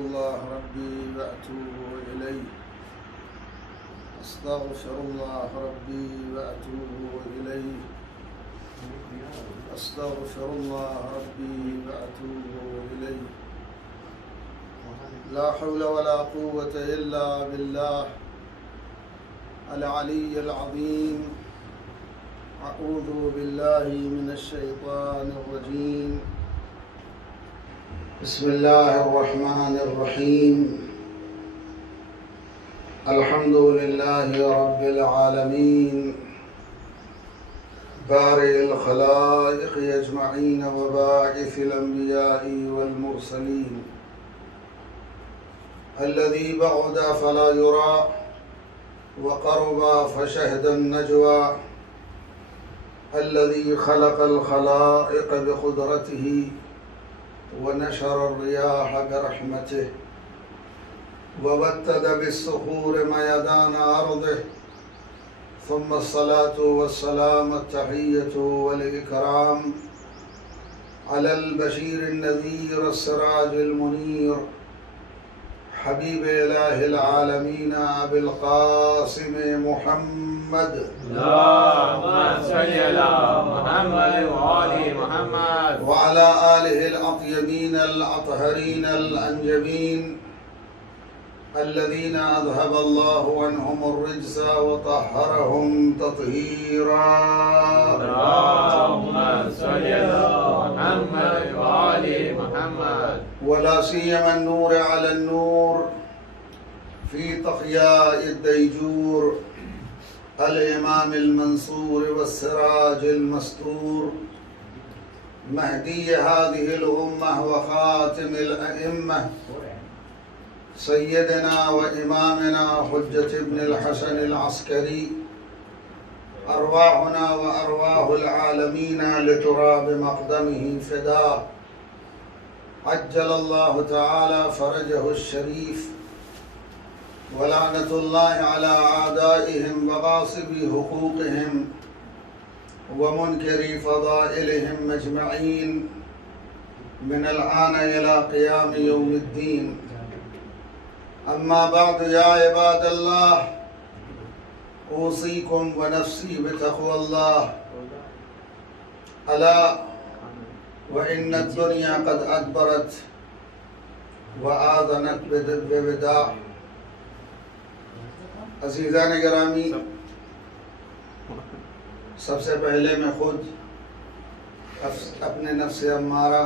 الله ربي وأتوب إليه أستغفر الله ربي وأتوب إليه أستغفر الله ربي وأتوب إليه لا حول ولا قوة إلا بالله العلي العظيم أعوذ بالله من الشيطان الرجيم بسم الله الرحمن الرحيم الحمد لله رب العالمين بارئ الخلائق أجمعين وباعث الأنبياء والمرسلين الذي بعد فلا يرى وقرب فشهد النجوى الذي خلق الخلائق بقدرته ونشر الرياح برحمته ووتد بالصخور ميدان أرضه ثم الصلاة والسلام التحية والإكرام على البشير النذير السراج المنير حبيب إله العالمين أبي القاسم محمد اللهم صل على محمد وآل محمد وعلى آله الأطيبين الأطهرين الأنجبين الذين أذهب الله عنهم الرجس وطهرهم تطهيرا اللهم صل على محمد وآل محمد ولا سيما النور على النور في تقياء الديجور الإمام المنصور والسراج المستور مهدي هذه الأمة وخاتم الأئمة سيدنا وإمامنا حجة ابن الحسن العسكري أرواحنا وأرواح العالمين لتراب مقدمه فداء عجل الله تعالى فرجه الشريف ولعنة الله على أعدائهم وغاصبي حقوقهم ومنكري فضائلهم أجمعين من الآن إلى قيام يوم الدين أما بعد يا عباد الله أوصيكم ونفسي بتقوى الله ألا وإن الدنيا قد أدبرت وآذنت بوداع عزیزان گرامی، سب سے پہلے میں خود اپنے نفس امارہ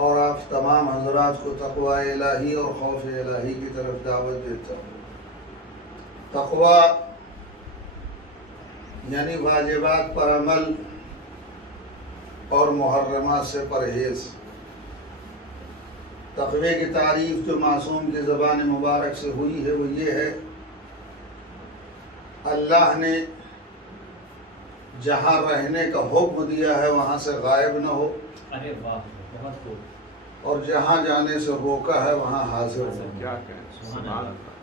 اور آپ تمام حضرات کو تقوی الہی اور خوف الہی کی طرف دعوت دیتا ہوں۔ تقوی یعنی واجبات پر عمل اور محرمات سے پرہیز۔ تقوی کی تعریف جو معصوم کی زبان مبارک سے ہوئی ہے وہ یہ ہے، اللہ نے جہاں رہنے کا حکم دیا ہے وہاں سے غائب نہ ہو، اور جہاں جانے سے روکا ہے وہاں حاضر ہو۔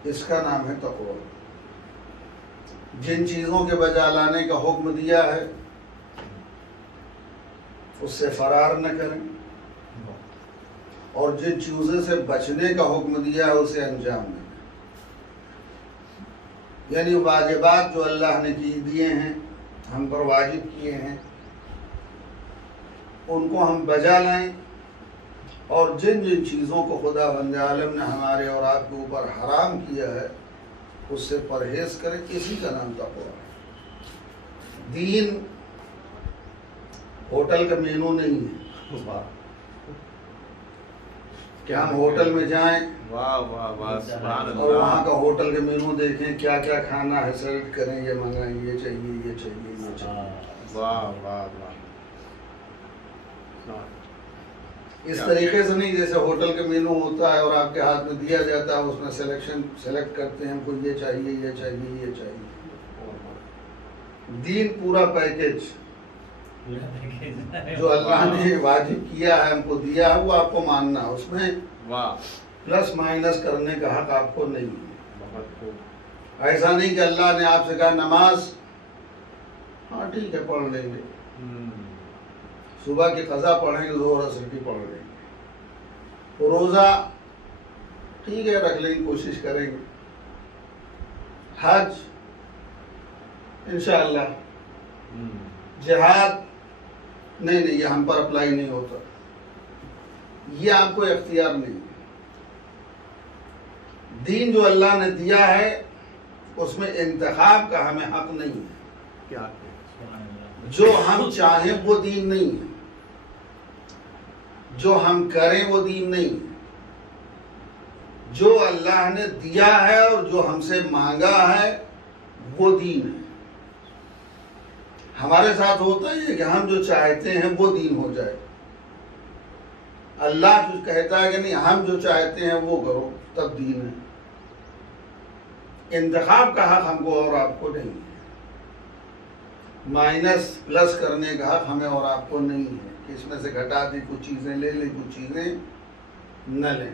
اس کا نام ہے تقوی۔ جن چیزوں کے بجا لانے کا حکم دیا ہے اس سے فرار نہ کریں، اور جن چیزوں سے بچنے کا حکم دیا ہے اسے انجام دیں۔ یعنی واجبات جو اللہ نے دیے ہیں، ہم پر واجب کیے ہیں، ان کو ہم بجا لائیں، اور جن جن چیزوں کو خدا بند عالم نے ہمارے اور آپ کے اوپر حرام کیا ہے اس سے پرہیز کریں۔ اسی کا نام تقویٰ ہے۔ دین ہوٹل کا مینو نہیں ہے کہ ہم ہوٹل میں جائیں اور وہاں کا ہوٹل کا مینو دیکھیں، کیا کیا کھانا ہے سلیکٹ کریں، یہ منگائیں، یہ چاہیے، یہ چاہیے، یہ چاہیے۔ اس طریقے سے نہیں جیسے ہوٹل کا مینو ہوتا ہے اور آپ کے ہاتھ میں دیا جاتا ہے، اس میں سلیکٹ کرتے ہیں، ہم کو یہ چاہیے، یہ چاہیے، یہ چاہیے۔ دین پورا پیکج جو اللہ نے واجب کیا ہے، ہم کو دیا ہے، وہ آپ کو ماننا ہے، اس میں پلس مائنس کرنے کا حق آپ کو نہیں ہے۔ ایسا نہیں کہ اللہ نے آپ سے کہا نماز، ہاں ٹھیک ہے پڑھ لیں گے، صبح کی قضا پڑھیں گے، ظہر عصر کی پڑھ لیں گے، روزہ ٹھیک ہے رکھ لیں گے، کوشش کریں گے. حج انشاءاللہ. جہاد نہیں یہ ہم پر اپلائی نہیں ہوتا، یہ آپ کو اختیار نہیں. دین جو اللہ نے دیا ہے اس میں انتخاب کا ہمیں حق نہیں ہے. کیا جو ہم چاہیں وہ دین نہیں ہے، جو ہم کریں وہ دین نہیں ہے. جو اللہ نے دیا ہے اور جو ہم سے مانگا ہے وہ دین ہے. ہمارے ساتھ ہوتا ہے کہ ہم جو چاہتے ہیں وہ دین ہو جائے. اللہ جو کہتا ہے کہ نہیں ہم جو چاہتے ہیں وہ کرو تب دین ہے. انتخاب کا حق ہم کو اور آپ کو نہیں ہے. مائنس پلس کرنے کا حق ہمیں اور آپ کو نہیں ہے کہ اس میں سے گھٹا دی کچھ چیزیں لے لیں کچھ چیزیں نہ لیں.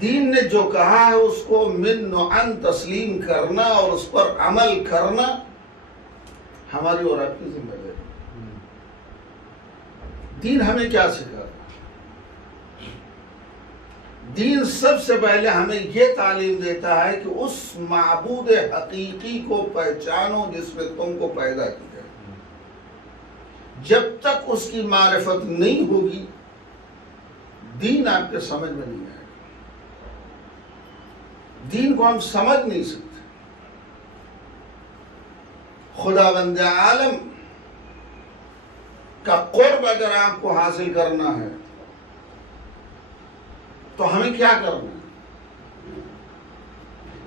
دین نے جو کہا ہے اس کو من و عن تسلیم کرنا اور اس پر عمل کرنا ہماری اور آپ کی ذمہ داری. دین ہمیں کیا سکھا؟ دین سب سے پہلے ہمیں یہ تعلیم دیتا ہے کہ اس معبود حقیقی کو پہچانو جس میں تم کو پیدا کیا. جب تک اس کی معرفت نہیں ہوگی دین آپ کے سمجھ میں نہیں آئے گا. دین کو ہم سمجھ نہیں سکتے. خداوند عالم کا قرب اگر آپ کو حاصل کرنا ہے تو ہمیں کیا کرنا ہے؟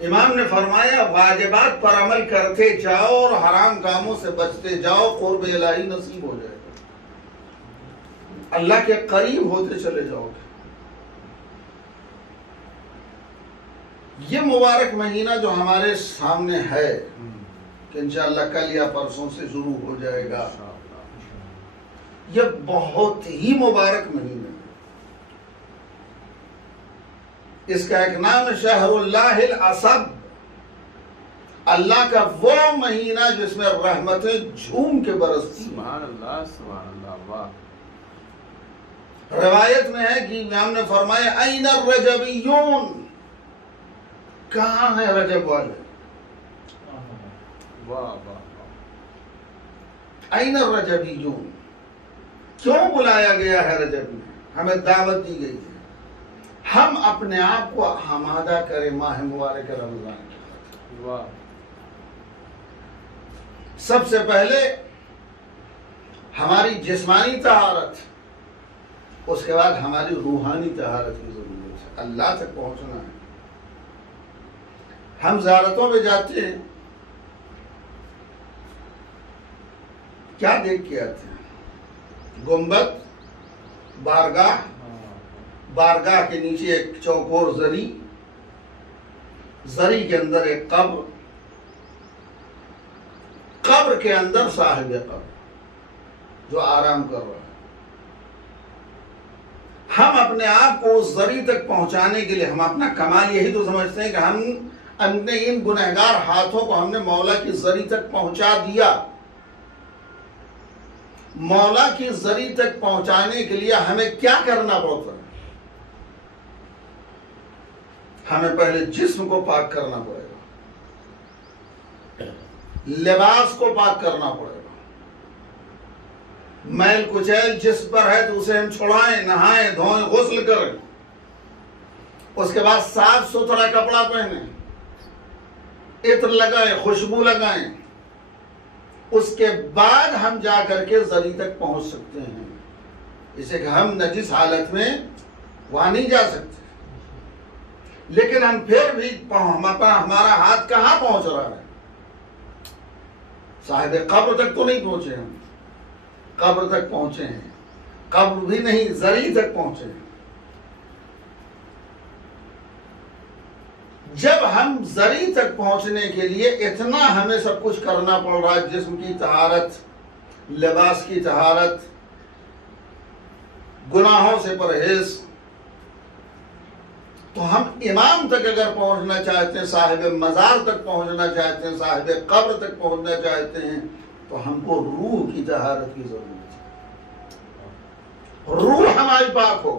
امام نے فرمایا واجبات پر عمل کرتے جاؤ اور حرام کاموں سے بچتے جاؤ، قرب الہی نصیب ہو جائے گا. اللہ کے قریب ہوتے چلے جاؤ گے. یہ مبارک مہینہ جو ہمارے سامنے ہے کہ انشاءاللہ کل یا پرسوں سے شروع ہو جائے گا، یہ بہت ہی مبارک مہینہ ہے. اس کا ایک نام ہے شہر اللہ الاسد، اللہ کا وہ مہینہ جس میں رحمتیں جھوم کے برستی. سبحان اللہ سبحان اللہ. واہ. روایت میں ہے کہ امام نے فرمایا این الرجبیون، کہاں ہے رجب والے؟ واہ واہ. این الرجبیون، کیوں بلایا گیا ہے رجب میں؟ ہمیں دعوت دی گئی ہے ہم اپنے آپ کو آمادہ کریں ماہ مبارک رمضان. واہ. سب سے پہلے ہماری جسمانی طہارت، اس کے بعد ہماری روحانی طہارت کی ضرورت ہے. اللہ تک پہنچنا ہے. ہم زیارتوں میں جاتے ہیں، کیا دیکھ کے آتے ہیں؟ گنبد، بارگاہ، بارگاہ کے نیچے ایک چوکور زری، زری کے اندر ایک قبر، قبر کے اندر صاحب قبر جو آرام کر رہا ہے. ہم اپنے آپ کو اس زری تک پہنچانے کے لیے ہم اپنا کمال یہی تو سمجھتے ہیں کہ ہم اپنے ان گنہگار ہاتھوں کو ہم نے مولا کی زری تک پہنچا دیا. مولا کی زری تک پہنچانے کے لیے ہمیں کیا کرنا پڑتا ہے؟ ہمیں پہلے جسم کو پاک کرنا پڑے گا، لباس کو پاک کرنا پڑے گا. میل کچیل جس پر ہے تو اسے ہم چھڑائیں، نہائیں، دھوئیں، غسل کریں. اس کے بعد صاف ستھرا کپڑا پہنیں، عطر لگائیں، خوشبو لگائیں. اس کے بعد ہم جا کر کے زری تک پہنچ سکتے ہیں. اسے کہ ہم نجس حالت میں وہاں نہیں جا سکتے. لیکن ہم پھر بھی ہمارا ہاتھ کہاں پہنچ رہا ہے؟ صاحب قبر تک تو نہیں پہنچے. ہم قبر تک پہنچے ہیں، قبر بھی نہیں زری تک پہنچے ہیں. جب ہم زری تک پہنچنے کے لیے اتنا ہمیں سب کچھ کرنا پڑ رہا ہے، جسم کی طہارت، لباس کی طہارت، گناہوں سے پرہیز، تو ہم امام تک اگر پہنچنا چاہتے ہیں، صاحب مزار تک پہنچنا چاہتے ہیں، صاحب قبر تک پہنچنا چاہتے ہیں، تو ہم کو روح کی طہارت کی ضرورت ہے. روح ہماری پاک ہو.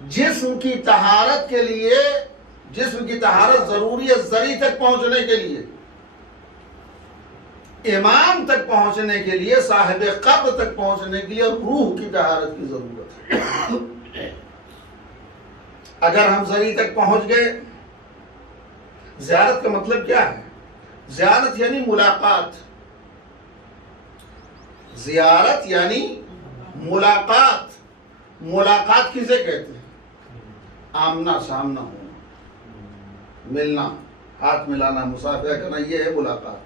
جسم کی طہارت کے لیے، جسم کی طہارت ضروری ہے زری تک پہنچنے کے لیے، امام تک پہنچنے کے لیے، صاحب قبر تک پہنچنے کے لیے روح کی طہارت کی ضرورت ہے۔ اگر ہم زری تک پہنچ گئے، زیارت کا مطلب کیا ہے؟ زیارت یعنی ملاقات، زیارت یعنی ملاقات۔ ملاقات کسے کہتے ہیں؟ آمنا سامنا ہونا، ملنا، ہاتھ ملانا، مصافحہ کرنا، یہ ہے ملاقات۔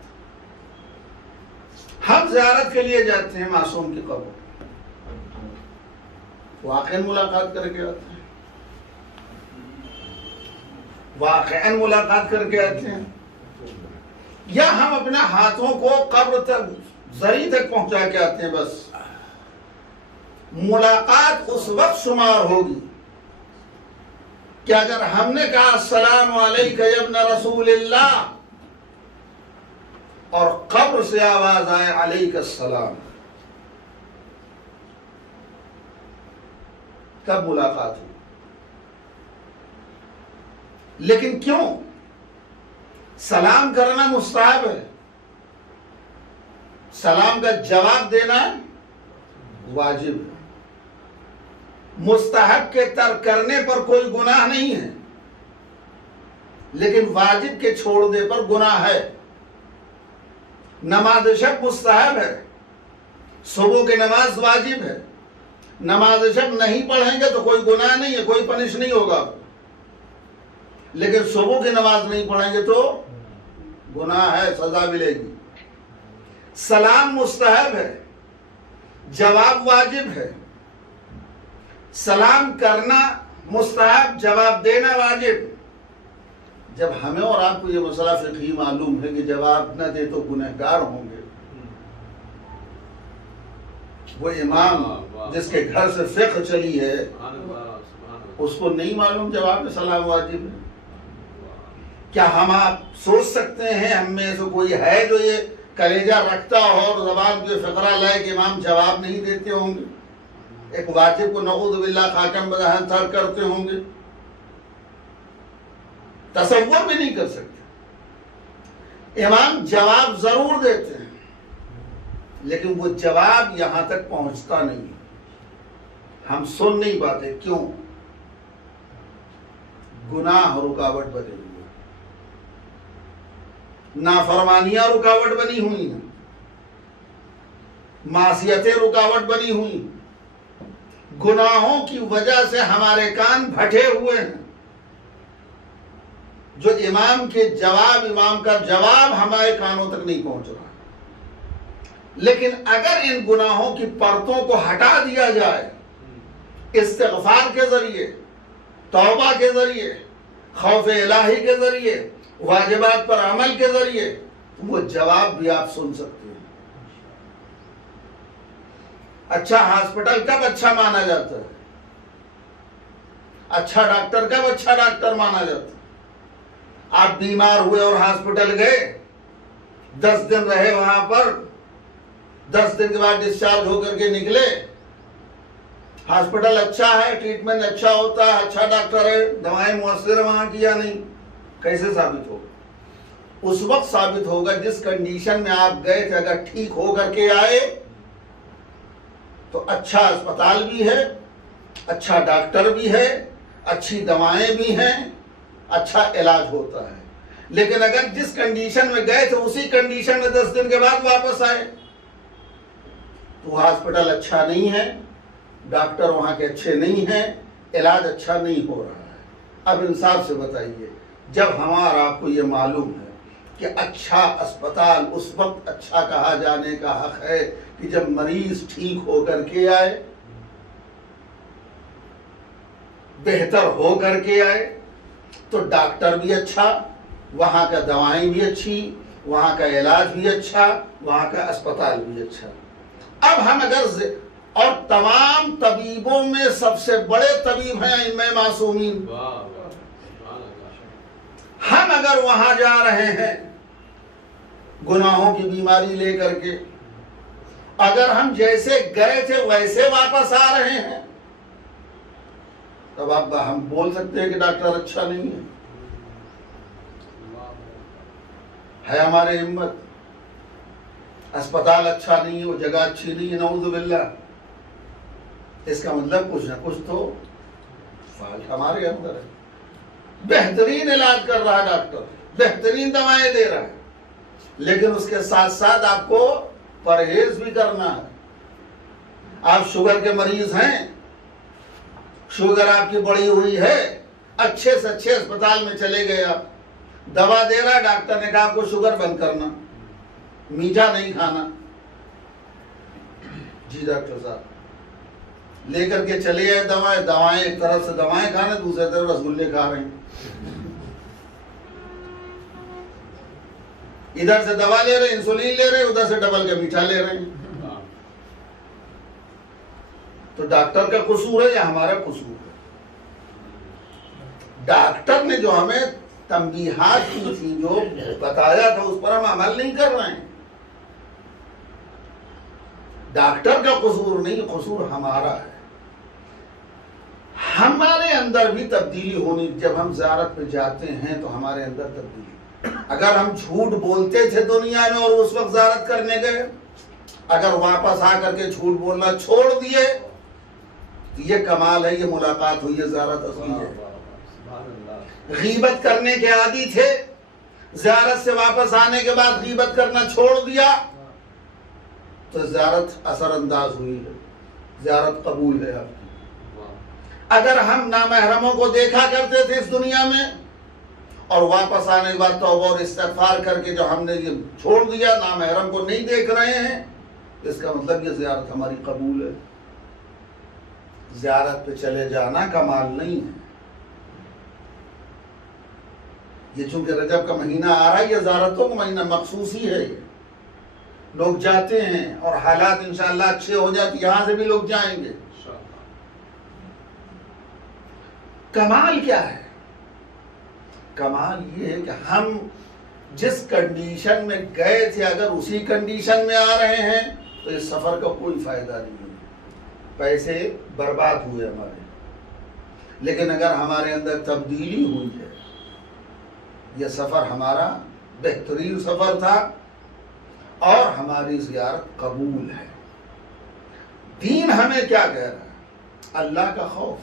ہم زیارت کے لیے جاتے ہیں معصوم کی قبر، واقعاً ملاقات کر کے آتے ہیں، واقعاً ملاقات کر کے آتے ہیں، یا ہم اپنے ہاتھوں کو قبر تک، زری تک پہنچا کے آتے ہیں۔ بس ملاقات اس وقت شمار ہوگی کہ اگر ہم نے کہا السلام علیکہ یا ابن رسول اللہ اور قبر سے آواز آئے علیکہ السلام، تب ملاقات ہوئی۔ لیکن کیوں؟ سلام کرنا مستحب ہے، سلام کا جواب دینا واجب ہے۔ مستحب کے ترک کرنے پر کوئی گناہ نہیں ہے، لیکن واجب کے چھوڑنے پر گناہ ہے۔ نماز شب مستحب ہے، صبح کی نماز واجب ہے، نماز شب نہیں پڑھیں گے تو کوئی گناہ نہیں ہے، کوئی پنش نہیں ہوگا، لیکن صبح کی نماز نہیں پڑھیں گے تو گناہ ہے، سزا ملے گی۔ سلام مستحب ہے، جواب واجب ہے۔ سلام کرنا مستحب، جواب دینا واجب۔ جب ہمیں اور آپ کو یہ مسئلہ فقہی معلوم ہے کہ جواب نہ دے تو گنہگار ہوں گے، وہ امام جس کے گھر سے فقہ چلی ہے اس کو نہیں معلوم جواب میں سلام واجب ہے؟ کیا ہم آپ سوچ سکتے ہیں ہم میں سے کوئی ہے جو یہ کلیجہ رکھتا ہو اور زبان پہ فقرہ لائے کہ امام جواب نہیں دیتے ہوں گے، ایک واجب کو نعوذ باللہ خاکم بدہن تر کرتے ہوں گے؟ تصور بھی نہیں کر سکتے۔ امام جواب ضرور دیتے ہیں، لیکن وہ جواب یہاں تک پہنچتا نہیں، ہم سن نہیں پاتے۔ کیوں؟ گناہ رکاوٹ بنے ہوئی، نافرمانیاں رکاوٹ بنی ہوئی ہیں، معصیتیں رکاوٹ بنی ہوئی، گناہوں کی وجہ سے ہمارے کان پھٹے ہوئے ہیں، جو امام کے جواب، امام کا جواب ہمارے کانوں تک نہیں پہنچ رہا۔ لیکن اگر ان گناہوں کی پرتوں کو ہٹا دیا جائے، استغفار کے ذریعے، توبہ کے ذریعے، خوف الہی کے ذریعے، واجبات پر عمل کے ذریعے، وہ جواب بھی آپ سن سکتے ہیں۔ اچھا ہاسپٹل کب اچھا مانا جاتا ہے؟ اچھا ڈاکٹر کب اچھا ڈاکٹر مانا جاتا ہے؟ آپ بیمار ہوئے اور ہاسپٹل گئے، 10 دن رہے وہاں پر، 10 دن کے بعد ڈسچارج ہو کر کے نکلے، ہاسپٹل اچھا ہے، ٹریٹمنٹ اچھا ہوتا ہے، اچھا ڈاکٹر ہے، دوائیں مؤثر ہے وہاں کی یا نہیں؟ کیسے ثابت ہوگا؟ اس وقت ثابت ہوگا جس کنڈیشن میں آپ گئے تھے، اگر ٹھیک ہو کر کے آئے تو اچھا اسپتال بھی ہے، اچھا ڈاکٹر بھی ہے، اچھی دوائیں بھی ہیں، اچھا علاج ہوتا ہے۔ لیکن اگر جس کنڈیشن میں گئے تھے اسی کنڈیشن میں 10 دن کے بعد واپس آئے تو ہاسپٹل اچھا نہیں ہے، ڈاکٹر وہاں کے اچھے نہیں ہیں، علاج اچھا نہیں ہو رہا ہے۔ اب انصاف سے بتائیے، جب ہمارا آپ کو یہ معلوم ہے کہ اچھا اسپتال اس وقت اچھا کہا جانے کا حق ہے کہ جب مریض ٹھیک ہو کر کے آئے، بہتر ہو کر کے آئے، تو ڈاکٹر بھی اچھا، وہاں کا دوائیں بھی اچھی، وہاں کا علاج بھی اچھا، وہاں کا اسپتال بھی اچھا۔ اب ہم اگر اور تمام طبیبوں میں سب سے بڑے طبیب ہیں ائمہ معصومین، ہم اگر وہاں جا رہے ہیں گناہوں کی بیماری لے کر کے، اگر ہم جیسے گئے تھے ویسے واپس آ رہے ہیں، تب اب ہم بول سکتے ہیں کہ ڈاکٹر اچھا نہیں ہے ہماری ہمت، اسپتال اچھا نہیں ہے، وہ جگہ اچھی نہیں ہے، نعوذ باللہ. اس کا مطلب کچھ نہ کچھ تو فالٹ ہمارے اندر ہے. بہترین علاج کر رہا ہے ڈاکٹر، بہترین دوائیں دے رہا ہے، لیکن اس کے ساتھ ساتھ آپ کو پرہیز بھی کرنا ہے. آپ شوگر کے مریض ہیں، شوگر آپ کی بڑی ہوئی ہے، اچھے سے اچھے اسپتال میں چلے گئے، آپ دوا دے رہا ہے، ڈاکٹر نے کہا آپ کو شوگر بند کرنا، میٹھا نہیں کھانا. جی ڈاکٹر صاحب لے کر کے چلے گئے دوائیں ایک طرف سے دوائیں کھانے، دوسرے طرف رسگلے کھا رہے ہیں. ادھر سے دوا لے رہے، انسولین لے رہے، ادھر سے ڈبل کا میٹھا لے رہے ہیں. تو ڈاکٹر کا قصور ہے یا ہمارا قصور ہے؟ ڈاکٹر نے جو ہمیں تنبیہات کی تھی، جو بتایا تھا، اس پر ہم عمل نہیں کر رہے ہیں. ڈاکٹر کا قصور نہیں، قصور ہمارا ہے. ہمارے اندر بھی تبدیلی ہونی. جب ہم زیارت پہ جاتے ہیں تو ہمارے اندر تبدیلی. اگر ہم جھوٹ بولتے تھے دنیا میں اور اس وقت زیارت کرنے گئے، اگر واپس آ کر کے جھوٹ بولنا چھوڑ دیے تو یہ کمال ہے، یہ ملاقات ہوئی ہے، زیارت اصلی ہے. غیبت کرنے کے عادی تھے، زیارت سے واپس آنے کے بعد غیبت کرنا چھوڑ دیا تو زیارت اثر انداز ہوئی ہے، زیارت قبول ہے آپ کی. اگر ہم نامحرموں کو دیکھا کرتے تھے اس دنیا میں اور واپس آنے کے بعد توبہ اور استغفار کر کے جو ہم نے یہ چھوڑ دیا، نامحرم کو نہیں دیکھ رہے ہیں، اس کا مطلب یہ زیارت ہماری قبول ہے. زیارت پہ چلے جانا کمال نہیں ہے. یہ چونکہ رجب کا مہینہ آ رہا ہے، یہ زیارتوں کا مہینہ مخصوص ہی ہے. لوگ جاتے ہیں اور حالات انشاءاللہ اچھے ہو جاتے، یہاں سے بھی لوگ جائیں گے. کمال کیا ہے؟ کمال یہ ہے کہ ہم جس کنڈیشن میں گئے تھے اگر اسی کنڈیشن میں آ رہے ہیں تو اس سفر کا کوئی فائدہ نہیں ہے، پیسے برباد ہوئے ہمارے. لیکن اگر ہمارے اندر تبدیلی ہوئی ہے، یہ سفر ہمارا بہترین سفر تھا اور ہماری زیارت قبول ہے. دین ہمیں کیا کہہ رہا ہے؟ اللہ کا خوف،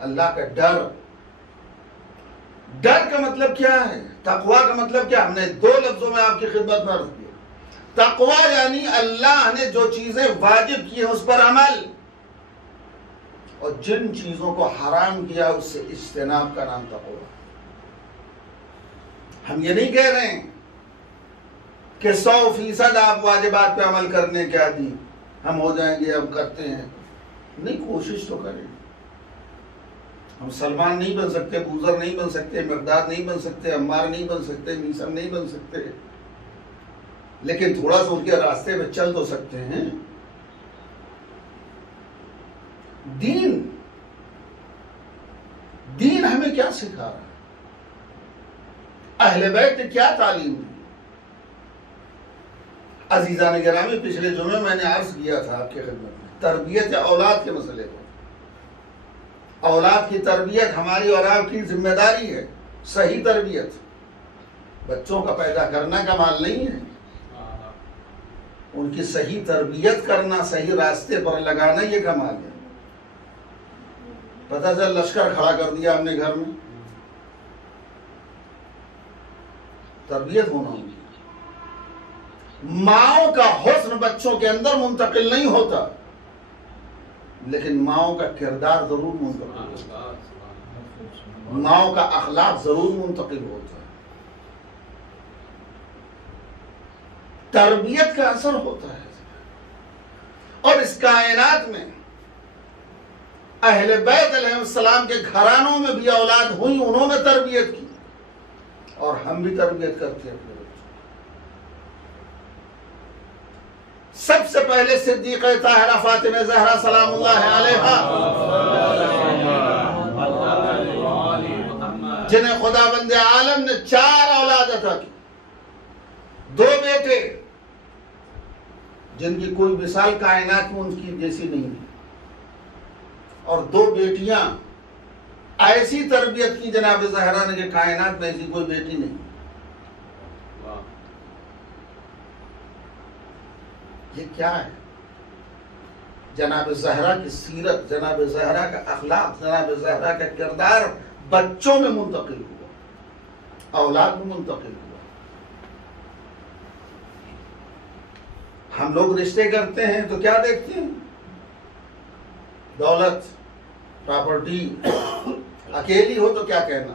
اللہ کا ڈر. ڈر کا مطلب کیا ہے؟ تقوی کا مطلب کیا؟ ہم نے دو لفظوں میں آپ کی خدمت میں عرض کیا. تقوی یعنی اللہ نے جو چیزیں واجب کی ہیں اس پر عمل، اور جن چیزوں کو حرام کیا اس سے اجتناب کا نام تقوی. ہم یہ نہیں کہہ رہے ہیں کہ 100% آپ واجبات پہ عمل کرنے کے عادی ہم ہو جائیں گے، ہم کرتے ہیں. نہیں، کوشش تو کریں. ہم سلمان نہیں بن سکتے، بوذر نہیں بن سکتے، مقداد نہیں بن سکتے، عمار نہیں بن سکتے، میثم نہیں بن سکتے، لیکن تھوڑا سا ان کے راستے میں چل تو سکتے ہیں. دین ہمیں کیا سکھا رہا ہے؟ اہل بیت نے کیا تعلیم دی؟ عزیزان گرامی، پچھلے جمعے میں نے عرض کیا تھا آپ کی خدمت میں تربیت اولاد کے مسئلے کو. اولاد کی تربیت ہماری اور آپ کی ذمہ داری ہے. صحیح تربیت، بچوں کا پیدا کرنا کمال نہیں ہے، ان کی صحیح تربیت کرنا، صحیح راستے پر لگانا یہ کمال ہے. پتہ چل لشکر کھڑا کر دیا ہم نے گھر میں. تربیت ہونا ہوگی. ماؤں کا حسن بچوں کے اندر منتقل نہیں ہوتا، لیکن ماؤں کا کردار ضرور منتقل ہوتا ہے، ماؤں کا اخلاق ضرور منتقل ہوتا ہے. تربیت کا اثر ہوتا ہے. اور اس کائنات میں اہل بیت علیہ السلام کے گھرانوں میں بھی اولاد ہوئی، انہوں نے تربیت کی، اور ہم بھی تربیت کرتے ہیں. سب سے پہلے صدیقہ طاہرہ فاطمہ زہرا سلام اللہ علیہا، جنہیں خداوند عالم نے 4 اولاد عطا کی. 2 بیٹے جن کی کوئی مثال کائنات میں ان کی جیسی نہیں ہے، اور 2 بیٹیاں ایسی تربیت کی جناب زہرا نے کہ کائنات میں ایسی کوئی بیٹی نہیں. یہ کیا ہے؟ جناب زہرا کی سیرت، جناب زہرا کا اخلاق، جناب زہرا کا کردار بچوں میں منتقل ہوا، اولاد میں منتقل ہوا. ہم لوگ رشتے کرتے ہیں تو کیا دیکھتے ہیں؟ دولت، پراپرٹی. اکیلی ہو تو کیا کہنا،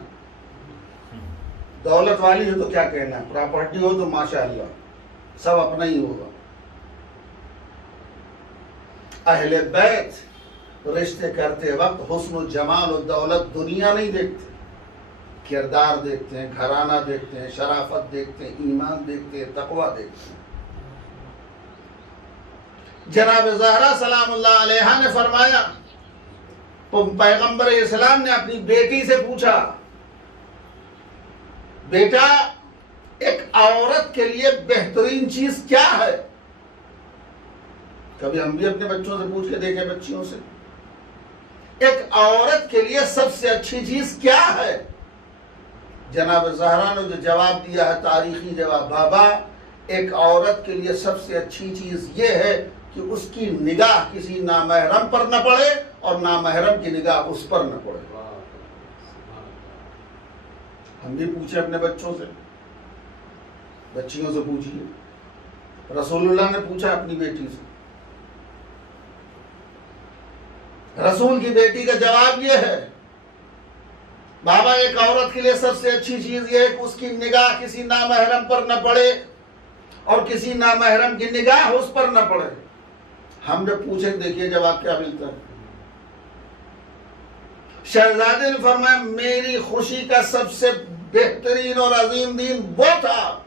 دولت والی ہو تو کیا کہنا، پراپرٹی ہو تو ماشاءاللہ سب اپنا ہی ہوگا. اہل بیت رشتے کرتے وقت حسن و جمال و دولت دنیا نہیں دیکھتے، کردار دیکھتے ہیں، گھرانہ دیکھتے ہیں، شرافت دیکھتے ہیں، ایمان دیکھتے ہیں، تقوی دیکھتے ہیں. جناب زہرا سلام اللہ علیہا نے فرمایا، پیغمبر اسلام نے اپنی بیٹی سے پوچھا، بیٹا ایک عورت کے لیے بہترین چیز کیا ہے؟ کبھی ہم بھی اپنے بچوں سے پوچھ کے دیکھیں، بچیوں سے، ایک عورت کے لیے سب سے اچھی چیز کیا ہے؟ جناب زہرا نے جو جواب دیا ہے تاریخی جواب، بابا ایک عورت کے لیے سب سے اچھی چیز یہ ہے کہ اس کی نگاہ کسی نامحرم پر نہ پڑے اور نامحرم کی نگاہ اس پر نہ پڑے. ہم بھی پوچھیں اپنے بچوں سے، بچیوں سے پوچھیے. رسول اللہ نے پوچھا اپنی بیٹی سے، رسول کی بیٹی کا جواب یہ ہے، بابا ایک عورت کے لیے سب سے اچھی چیز یہ ہے کہ اس کی نگاہ کسی نامحرم پر نہ پڑے اور کسی نامحرم کی نگاہ اس پر نہ پڑے. ہم جب پوچھیں دیکھیے جواب کیا ملتا ہے. شہزادے نے فرمایا، میری خوشی کا سب سے بہترین اور عظیم دن وہ تھا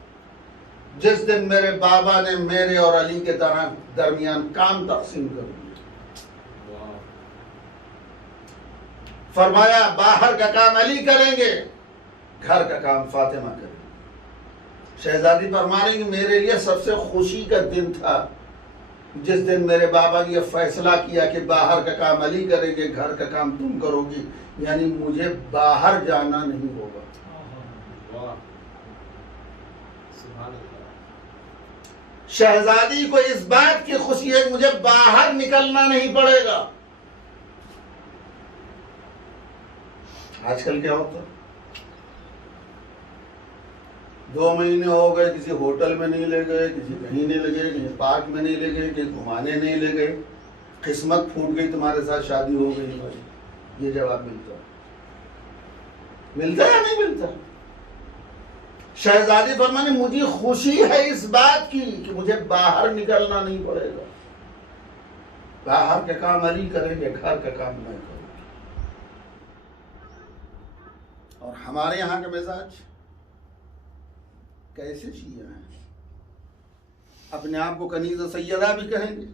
جس دن میرے بابا نے میرے اور علی کے درمیان کام تقسیم کر دیا. فرمایا باہر کا کام علی کریں گے، گھر کا کام فاطمہ کریں گے. شہزادی فرما رہی کہ میرے لیے سب سے خوشی کا دن تھا جس دن میرے بابا نے یہ فیصلہ کیا کہ باہر کا کام علی کریں گے، گھر کا کام تم کرو گی، یعنی مجھے باہر جانا نہیں ہوگا. شہزادی کو اس بات کی خوشی ہے کہ مجھے باہر نکلنا نہیں پڑے گا. آج کل کیا ہوتا ہے، 2 مہینے ہو گئے کسی ہوٹل میں نہیں لے گئے، کسی کہیں نہیں لے گئے، کسی پارک میں نہیں لے گئے، کہیں گھمانے نہیں لے گئے، قسمت پھوٹ گئی تمہارے ساتھ شادی ہو گئی بھائی. یہ جواب ملتا ہے یا نہیں ملتا؟ شہزادی فرمانے مجھے خوشی ہے اس بات کی کہ مجھے باہر نکلنا نہیں پڑے گا، باہر کا کام علی کریں گے، گھر کا کام میں کروں گی. اور ہمارے یہاں کا مزاج کیسے شیعہ ہیں؟ اپنے آپ کو کنیز سیدہ بھی کہیں گے،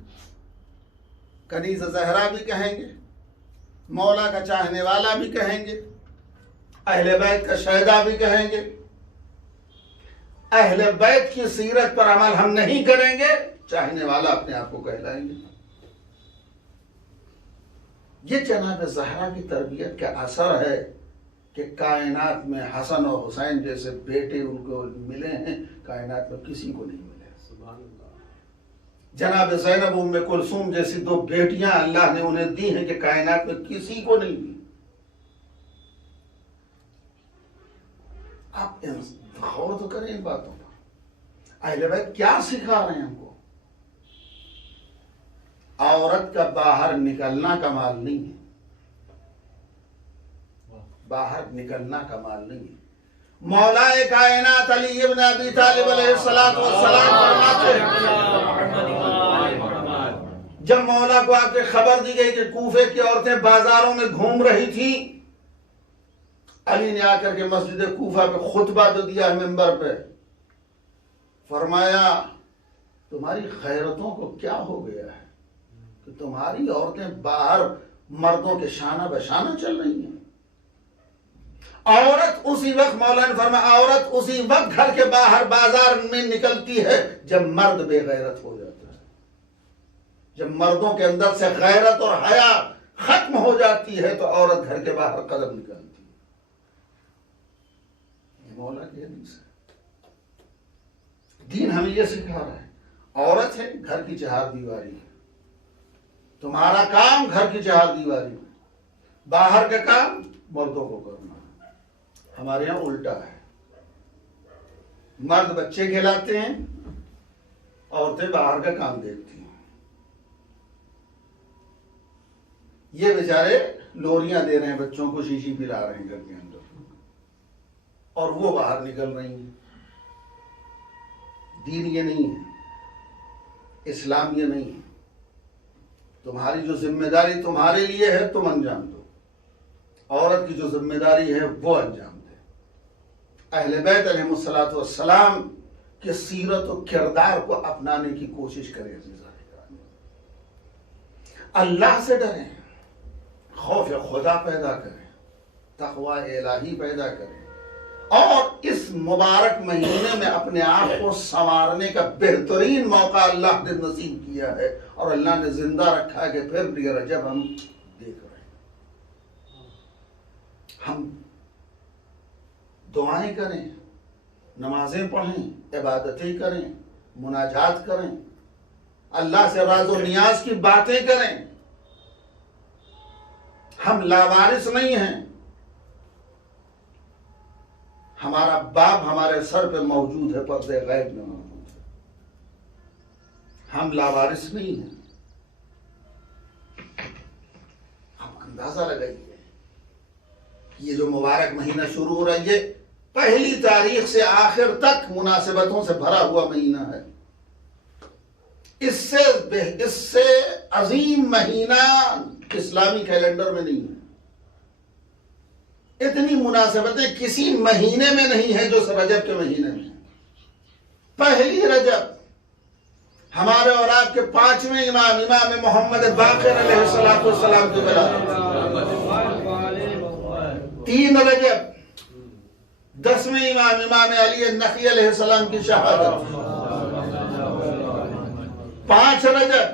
کنیز زہرا بھی کہیں گے، مولا کا چاہنے والا بھی کہیں گے، اہل بیت کا شہدا بھی کہیں گے. اہل بیت کی سیرت پر عمل ہم نہیں کریں گے، چاہنے والا اپنے آپ کو کہلائیں گے. یہ جناب زہرا کی تربیت کا اثر ہے کہ کائنات میں حسن و حسین جیسے بیٹے ان کو ملے ہیں، کائنات میں کسی کو نہیں ملے. سبحان اللہ. جناب زینب ام کلثوم جیسی 2 بیٹیاں اللہ نے انہیں دی ہیں کہ کائنات میں کسی کو نہیں دی. آپ غور تو کریں ان باتوں پر. اہل بیت کیا سکھا رہے ہیں ہم کو؟ عورت کا باہر نکلنا کمال نہیں ہے، باہر نکلنا کمال نہیں ہے. مولا کائنات علی ابن ابی طالب علیہ السلام فرماتے ہیں، جب مولا کو آ کے خبر دی گئی کہ کوفے کی عورتیں بازاروں میں گھوم رہی تھیں، علی نے آ کر کے مسجد کوفہ پہ خطبہ جو دیا ہے منبر پہ، فرمایا تمہاری غیرتوں کو کیا ہو گیا ہے کہ تمہاری عورتیں باہر مردوں کے شانہ بشانہ چل رہی ہیں. عورت اسی وقت، مولا نے فرمایا عورت اسی وقت گھر کے باہر بازار میں نکلتی ہے جب مرد بے غیرت ہو جاتا ہے، جب مردوں کے اندر سے غیرت اور حیا ختم ہو جاتی ہے تو عورت گھر کے باہر قدم نکالتی ہے. یہ مولا کی حدیث ہے. دین ہمیں یہ سکھا رہا ہے عورت ہے گھر کی چہار دیواری ہے. تمہارا کام گھر کی چہار دیواری میں، باہر کا کام مردوں کو کرنا ہے. ہمارے یہاں الٹا ہے، مرد بچے کھلاتے ہیں، عورتیں باہر کا کام دیکھتی ہیں. یہ بیچارے لوریاں دے رہے ہیں بچوں کو، شیشی پلا رہے ہیں گھر کے اندر، اور وہ باہر نکل رہی ہیں. دین یہ نہیں ہے، اسلام یہ نہیں ہے. تمہاری جو ذمہ داری تمہارے لیے ہے تم انجام دو، عورت کی جو ذمہ داری ہے وہ انجام دے. اہل بیت علیہ الصلوۃ والسلام کے سیرت و کردار کو اپنانے کی کوشش کریں. اللہ سے ڈریں، خوف خدا پیدا کریں، تقوی الہی پیدا کریں، اور اس مبارک مہینے میں اپنے آپ کو سنوارنے کا بہترین موقع اللہ نے نصیب کیا ہے، اور اللہ نے زندہ رکھا ہے کہ پھر یہ رجب ہم دیکھ رہے ہیں. ہم دعائیں کریں، نمازیں پڑھیں، عبادتیں کریں، مناجات کریں، اللہ سے راز و نیاز کی باتیں کریں. ہم لاوارث نہیں ہیں، ہمارا باپ ہمارے سر پہ موجود ہے، پردے غیب میں موجود ہے. ہم لاوارث نہیں ہیں. ہم اندازہ لگائیے یہ جو مبارک مہینہ شروع ہو رہا ہے، یہ پہلی تاریخ سے آخر تک مناسبتوں سے بھرا ہوا مہینہ ہے. اس سے عظیم مہینہ اسلامی کیلنڈر میں نہیں ہے. اتنی مناسبتیں کسی مہینے میں نہیں ہیں جو رجب کے مہینے میں ہیں. پہلی رجب ہمارے اور آپ کے 5ویں امام محمد باقر علیہ السلام کی ولادت. 3 رجب 10ویں امام علی النقی علیہ السلام کی شہادت. 5 رجب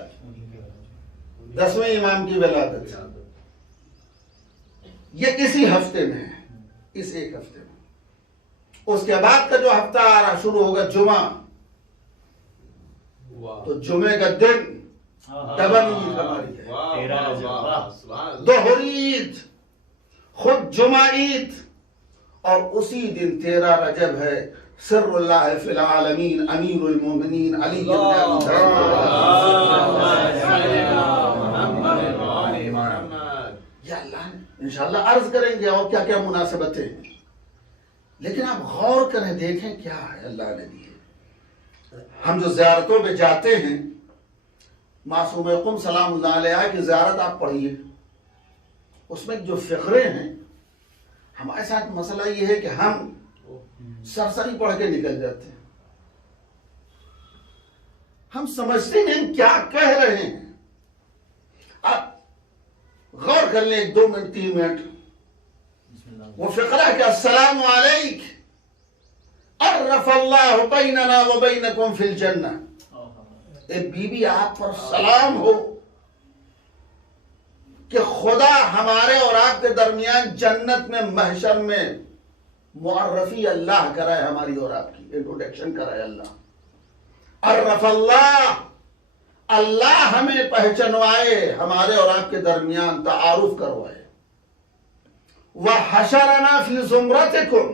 10ویں امام کی ولادت. یہ اسی ہفتے میں ہے، اس ایک ہفتے میں. اس کے بعد کا جو ہفتہ آ رہا شروع ہوگا جمعہ، تو جمعے کا دن ڈبل عید ہماری ہے، دوہری عید، خود جمعہ عید. اور اسی دن 13 رجب ہے سر اللہ فی العالمین امیر المومنین علی بن ابی طالب. یا اللہ نے انشاءاللہ عرض کریں گے اور کیا کیا مناسبتیں ہیں، لیکن آپ غور کریں، دیکھیں کیا ہے اللہ نے دیے. ہم جو زیارتوں پہ جاتے ہیں، معصوم قم سلام اللہ علیہ کی زیارت آپ پڑھیے، اس میں جو فقرے ہیں، ہمارے ساتھ مسئلہ یہ ہے کہ ہم سرسری پڑھ کے نکل جاتے ہیں. ہم سمجھتے ہیں کیا کہہ رہے ہیں. آپ غور کر لیں 2 منٹ 3 منٹ. وہ فقرہ کہ السلام علیک عرف اللہ بیننا و بینکم فی الجنہ. اے بی بی آپ پر سلام ہو کہ خدا ہمارے اور آپ کے درمیان جنت میں محشر میں معرفی اللہ کرائے، ہماری اور آپ کی انٹروڈکشن کرائے. اللہ عرف اللہ ہمیں پہچنوائے، ہمارے اور آپ کے درمیان تعارف کروائے. وَحَشَرَنَا فِي زُمْرَتِكُمْ،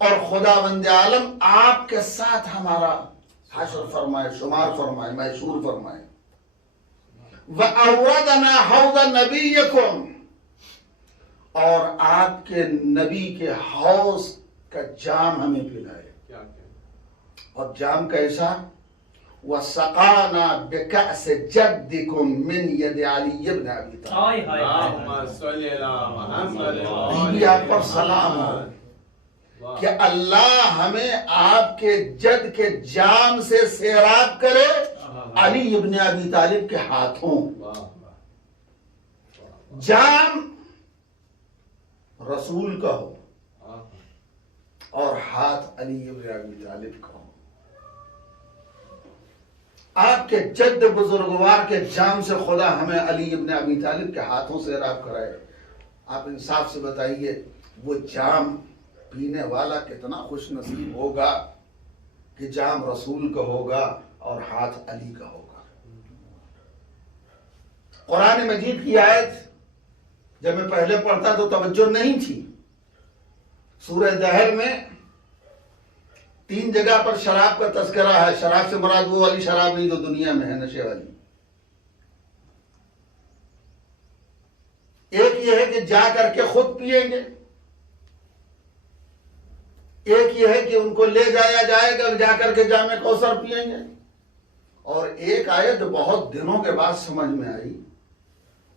اور خداوند عالم آپ کے ساتھ ہمارا حشر فرمائے، شمار فرمائے، محشور فرمائے. وَأَوْرَدَنَا حَوْضَ نَبِيِّكُمْ، اور آپ کے نبی کے حوض کا جام ہمیں پلائے. اور جام کیسا؟ وَسَقَانَا بِكَأْسِ جَدِّكُمْ مِنْ يَدِ عَلِيِّ بْنِ أَبِي طَالِبٍ. بی بی آپ پر سلام ہو کہ اللہ ہمیں آپ کے جد کے جام سے سیراب کرے، علی ابن ابی طالب کے ہاتھوں. جام رسول کا ہو اور ہاتھ علی ابن ابی طالب کا ہو. آپ کے جد بزرگوار کے جام سے خدا ہمیں علی ابن ابی طالب کے ہاتھوں سے عراق کرائے. آپ انصاف سے بتائیے وہ جام پینے والا کتنا خوش نصیب ہوگا کہ جام رسول کا ہوگا اور ہاتھ علی کا ہوگا. قرآن مجید کی آیت جب میں پہلے پڑھتا تو توجہ نہیں تھی. سورہ دہر میں 3 جگہ پر شراب کا تذکرہ ہے. شراب سے مراد وہ والی شراب نہیں جو دنیا میں ہے، نشے والی. ایک یہ ہے کہ جا کر کے خود پیئیں گے، ایک یہ ہے کہ ان کو لے جایا جائے گا، جا کر کے جام کوثر پیئیں گے. اور ایک آیت جو بہت دنوں کے بعد سمجھ میں آئی،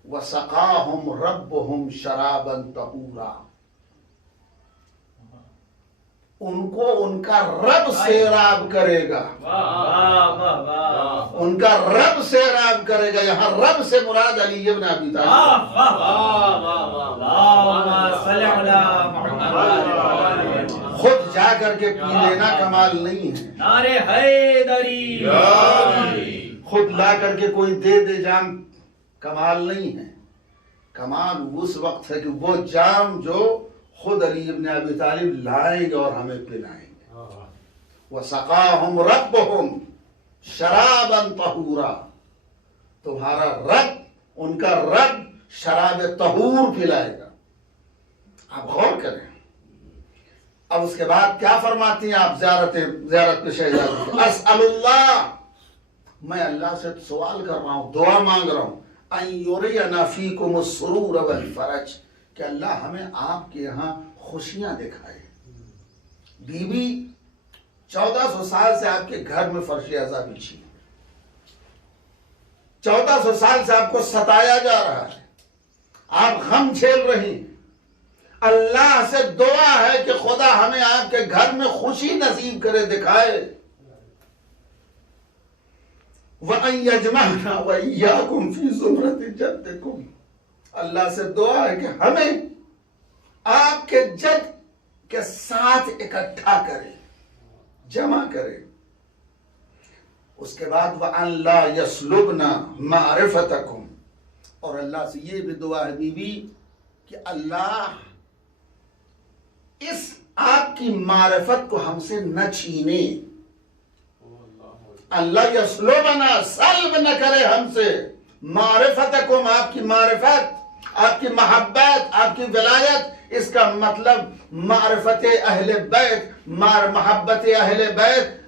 وَسَقَاهُمْ رَبُّهُمْ شَرَابًا طَهُورًا. ان کو ان کا رب سیراب کرے گا، ان کا رب سیراب کرے گا. یہاں رب سے مراد علی ابن ابی طالب. خود جا کر کے پی لینا کمال نہیں ہے. نعرہ حیدری. خود لا کر کے کوئی دے دے جام کمال نہیں ہے. کمال اس وقت ہے کہ وہ جام جو خود علی ابن ابی طالب لائیں گے اور ہمیں پلائیں گے. وَسَقَاهُمْ رَبُّهُمْ شَرَابًا طَهُورًا. تمہارا رب، ان کا رب شراب طہور پلائے گا. آپ غور کریں. اب اس کے بعد کیا فرماتی ہیں آپ زیارت پہ شہزادی؟ اسأل اللہ، میں اللہ سے سوال کر رہا ہوں، دعا مانگ رہا ہوں، ان یرینا فیکم السرور والفرج، کہ اللہ ہمیں آپ کے یہاں خوشیاں دکھائے. بی بی 1400 سال سے آپ کے گھر میں فرش ازا بچھی ہے، 1400 سال سے آپ کو ستایا جا رہا ہے، آپ غم جھیل رہی ہیں. اللہ سے دعا ہے کہ خدا ہمیں آپ کے گھر میں خوشی نصیب کرے، دکھائے. وَأَن يَجْمَعْنَا وَإِيَّاكُمْ فِي زُمْرَةِ جَدِّكُمْ. اللہ سے دعا ہے کہ ہمیں آپ کے جد کے ساتھ اکٹھا کرے، جمع کرے. اس کے بعد وَأَن لَا يَسْلُبْنَا مَعْرِفَتَكُمْ. اور اللہ سے یہ بھی دعا ہے بی بی کہ اللہ اس آپ کی معرفت کو ہم سے نہ چھینے. اللہ یسلبنا، سلب نہ کرے ہم سے معرفتکم، آپ کی معرفت، آپ کی محبت، آپ کی ولایت. اس کا مطلب معرفت اہل بیت، محبت اہل بیت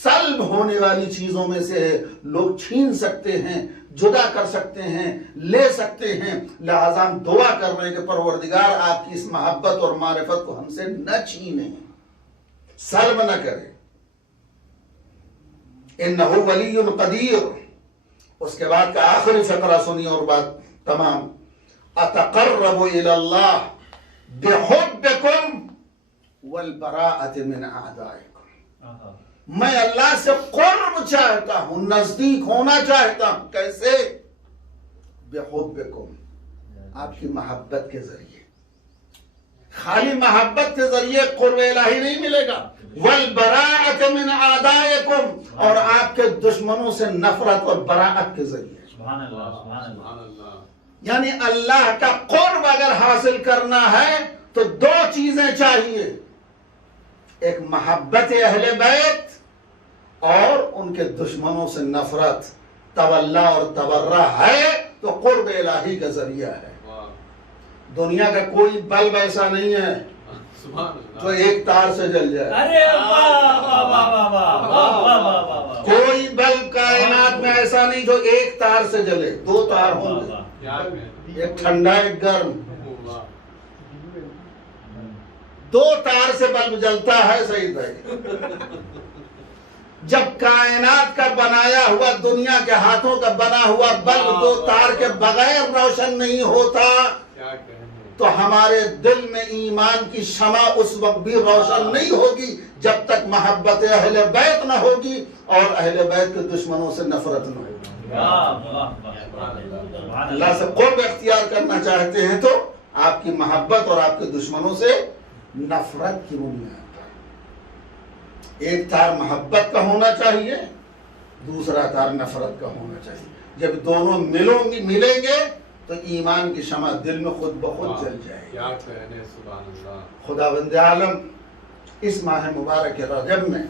سلب ہونے والی چیزوں میں سے ہے. لوگ چھین سکتے ہیں، جدا کر سکتے ہیں، لے سکتے ہیں. لہذا ہم دعا کر رہے ہیں کہ پروردگار آپ کی اس محبت اور معرفت کو ہم سے نہ چھینے، سلب نہ کرے. انہو ولی قدیر. اس کے بعد کا آخری فقرہ سنی اور بات تمام. اتقرب الی اللہ بحبکم والبراءۃ من اعدائکم. میں اللہ سے قرب چاہتا ہوں، نزدیک ہونا چاہتا ہوں. کیسے؟ بحبکم، آپ کی محبت کے ذریعے. خالی محبت کے ذریعے قرب الہی نہیں ملے گا. والبراءۃ من اعدائکم، اور آپ کے دشمنوں سے نفرت اور براءت کے ذریعے. سبحان اللہ، سبحان اللہ. یعنی اللہ کا قرب اگر حاصل کرنا ہے تو 2 چیزیں چاہیے. ایک محبت اہل بیت اور ان کے دشمنوں سے نفرت. تولا اور تبرہ ہے تو قرب الہی کا ذریعہ ہے. دنیا کا کوئی بلب ایسا نہیں ہے جو ایک تار سے جل جائے. ارے واہ واہ واہ واہ واہ واہ. کوئی بلب کائنات میں ایسا نہیں جو ایک تار سے جلے. 2 تار ہوں گے، ایک ٹھنڈا ایک گرم. 2 تار سے بلب جلتا ہے. صحیح بھائی. جب کائنات کا بنایا ہوا، دنیا کے ہاتھوں کا بنا ہوا بلب 2 تار کے بغیر روشن نہیں ہوتا تو ہمارے دل میں ایمان کی شمع اس وقت بھی روشن نہیں ہوگی جب تک محبت اہل بیت نہ ہوگی اور اہل بیت کے دشمنوں سے نفرت نہ ہوگی. اللہ سے قرب اختیار کرنا چاہتے ہیں تو آپ کی محبت اور آپ کے دشمنوں سے نفرت کی بنیاد پر. ایک تار محبت کا ہونا چاہیے دوسرا تار نفرت کا ہونا چاہیے. جب دونوں ملیں گے تو ایمان کی شمع دل میں خود بخود جل جائے گی. کیا کہنے سبحان اللہ. خداوند عالم اس ماہ مبارک رجب میں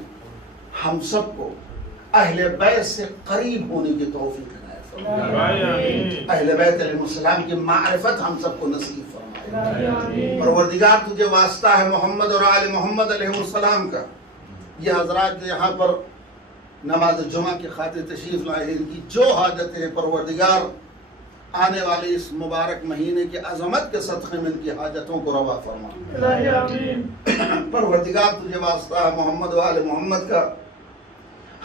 ہم سب کو اہل بیت سے قریب ہونے کی توفیق عنایت فرمائے. اہل بیت علیہ السلام کی معرفت ہم سب کو نصیب فرمائے. پروردگار تجھے واسطہ ہے محمد اور آل محمد علیہ السلام کا. یہ حضرات جو یہاں پر نماز جمعہ کی خاطر تشریف لائے ہیں، ان کی جو حاجت ہے پروردگار آنے والے اس مبارک مہینے کی عظمت کے صدقے میں ان کی حاجتوں کو روا فرما. پروردگار تجھے واسطہ ہے محمد و آل محمد کا،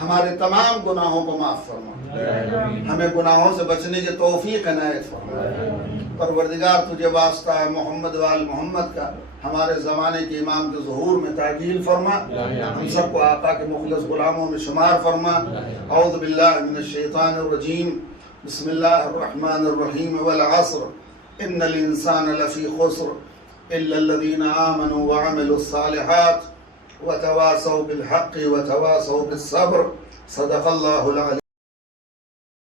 ہمارے تمام گناہوں کو معاف فرما، ہمیں گناہوں سے بچنے کی توفیق عنایت فرما. پروردگار تجھے واسطہ ہے محمد و آل محمد کا، ہمارے زمانے کے امام کے ظہور میں تعجیل فرما، ہم سب کو آقا کے مخلص غلاموں میں شمار فرما. اعوذ باللہ من الشیطان الرجیم، بسم اللہ الرحمن الرحیم. والعصر ان الانسان لفی خسر الا الذین آمنوا وعملوا الصالحات وتواصوا بالحق وتواصوا بالصبر. صدق اللہ العظیم.